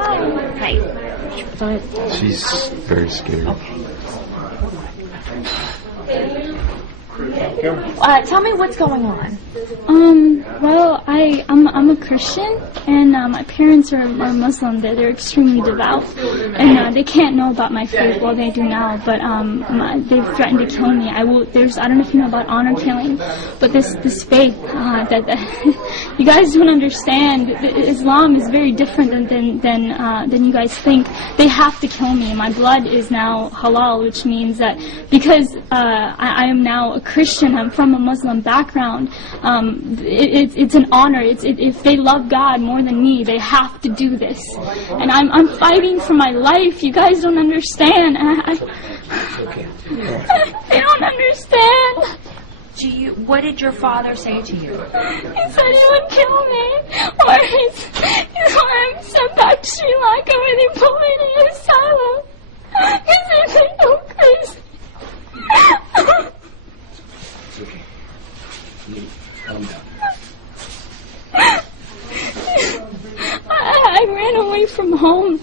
Hi. She's very scared. Tell me what's going on. Well, I'm a Christian, and my parents are Muslim. They're extremely devout, and they can't know about my faith. Well, they do now, but they've threatened to kill me. I don't know if you know about honor killing, but this faith that you guys don't understand. Islam is very different than you guys think. They have to kill me. My blood is now halal, which means that because I am now a Christian, I'm from a Muslim background. It's an honor. If they love God more than me, they have to do this. And I'm fighting for my life. You guys don't understand. They don't understand. What did your father say to you? He said he would kill me, or I'm sent back to Sri Lanka where they put me in an asylum. He said they go crazy. It's okay. Calm down. I ran away from home.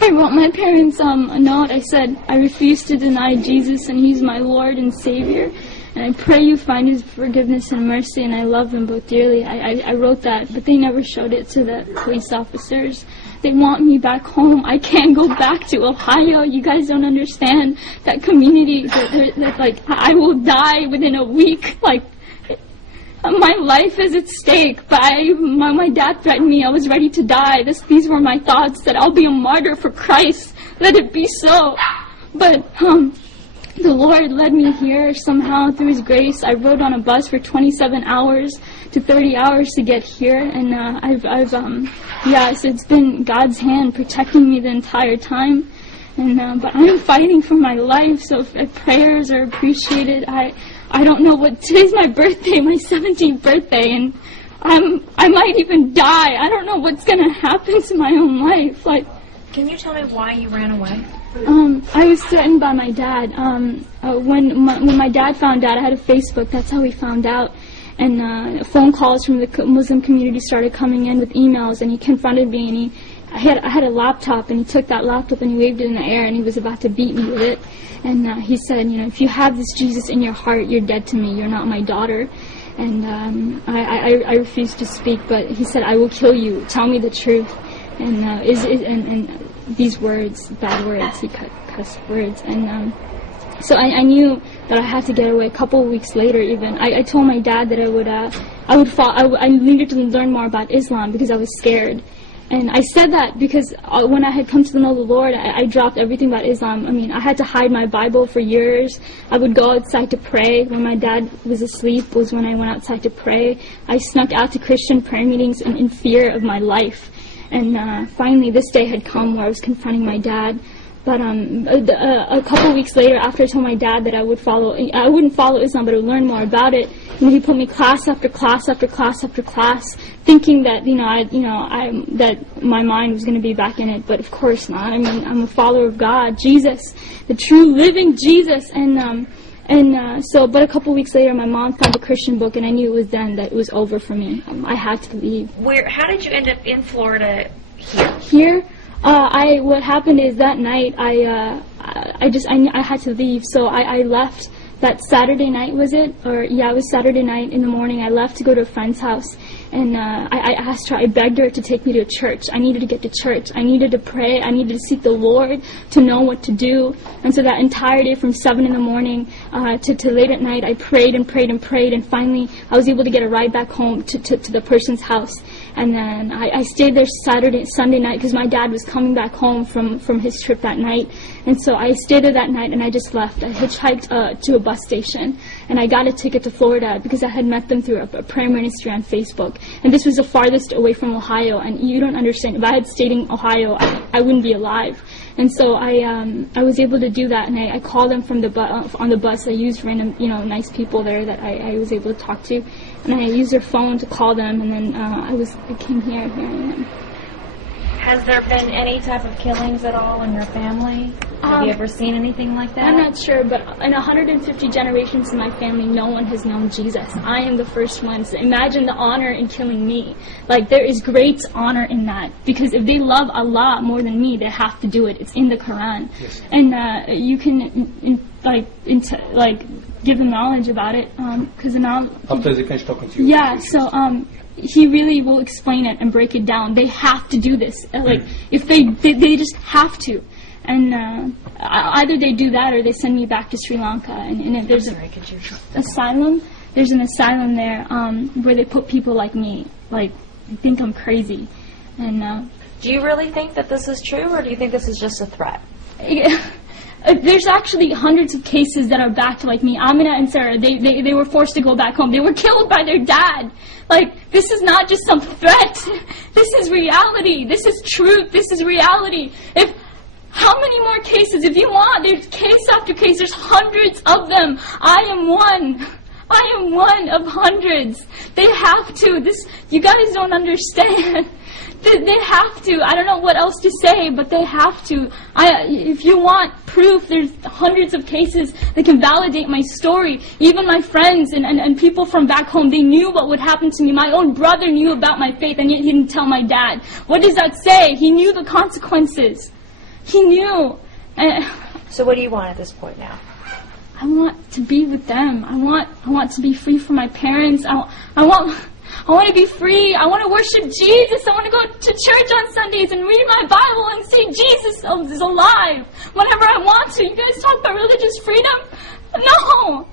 I wrote my parents a note. I said, I refuse to deny Jesus, and He's my Lord and Savior. And I pray you find His forgiveness and mercy, and I love them both dearly. I wrote that, but they never showed it to the police officers. They want me back home. I can't go back to Ohio. You guys don't understand that community. That I will die within a week. My life is at stake. But my dad threatened me. I was ready to die. These were my thoughts, that I'll be a martyr for Christ. Let it be so. But the Lord led me here somehow through His grace. I rode on a bus for 27 hours to 30 hours to get here, and so it's been God's hand protecting me the entire time. And but I'm fighting for my life, so if prayers are appreciated. I don't know today's my birthday, my 17th birthday, and I might even die. I don't know what's gonna happen to my own life. Can you tell me why you ran away? I was threatened by my dad. When my dad found out, I had a Facebook. That's how he found out. And phone calls from the Muslim community started coming in with emails, and he confronted me. And I had a laptop, and he took that laptop and he waved it in the air, and he was about to beat me with it. And he said, if you have this Jesus in your heart, you're dead to me. You're not my daughter. And I refused to speak, but he said, I will kill you. Tell me the truth. And and these words, bad words, he cuss words, and so I knew that I had to get away. A couple of weeks later, even I told my dad that I needed to learn more about Islam because I was scared. And I said that because when I had come to know the Lord, I dropped everything about Islam. I mean, I had to hide my Bible for years. I would go outside to pray. When my dad was asleep was when I went outside to pray. I snuck out to Christian prayer meetings in fear of my life. And finally, this day had come where I was confronting my dad. But a couple weeks later, after I told my dad that I wouldn't follow Islam, but I would learn more about it, he put me class after class after class after class, thinking that that my mind was going to be back in it. But of course not. I mean, I'm a follower of God, Jesus, the true living Jesus, but a couple weeks later, my mom found a Christian book, and I knew it was then that it was over for me. I had to leave. How did you end up in Florida here? Here? What happened is that night, I had to leave, so I left. That Saturday night, was it? It was Saturday night in the morning. I left to go to a friend's house, and I asked her, I begged her to take me to a church. I needed to get to church. I needed to pray. I needed to seek the Lord to know what to do. And so that entire day from 7 in the morning to late at night, I prayed and prayed and prayed, and finally I was able to get a ride back home to the person's house. And then I stayed there Sunday night, because my dad was coming back home from his trip that night. And so I stayed there that night, and I just left. I hitchhiked to a bus station, and I got a ticket to Florida because I had met them through a prayer ministry on Facebook. And this was the farthest away from Ohio, and you don't understand. If I had stayed in Ohio, I wouldn't be alive. And so I was able to do that, and I called them from on the bus. I used random, nice people there that I was able to talk to, and I used their phone to call them, and then I came here. Here I am. Has there been any type of killings at all in your family? Have you ever seen anything like that? I'm not sure, but in 150 generations in my family, no one has known Jesus. I am the first one. So imagine the honor in killing me. Like, there is great honor in that. Because if they love Allah more than me, they have to do it. It's in the Quran. Yes. And you can, give them knowledge about it. Because now... After they finish talking to you. Yeah, so he really will explain it and break it down. They have to do this. If they just have to. And either they do that or they send me back to Sri Lanka. And if there's asylum, there's an asylum there where they put people like me. Like, they think I'm crazy. And Do you really think that this is true, or do you think this is just a threat? there's actually hundreds of cases that are backed like me. Amina and Sarah, they were forced to go back home. They were killed by their dad. Like, this is not just some threat. This is reality. This is truth. This is reality. How many more cases? If you want, there's case after case. There's hundreds of them. I am one. I am one of hundreds. They have to. You guys don't understand. They have to. I don't know what else to say, but they have to. If you want proof, there's hundreds of cases that can validate my story. Even my friends and people from back home, they knew what would happen to me. My own brother knew about my faith, and yet he didn't tell my dad. What does that say? He knew the consequences. He knew. So what do you want at this point now? I want to be with them. I want to be free from my parents. I want to be free. I want to worship Jesus. I want to go to church on Sundays and read my Bible and say Jesus is alive whenever I want to. You guys talk about religious freedom? No.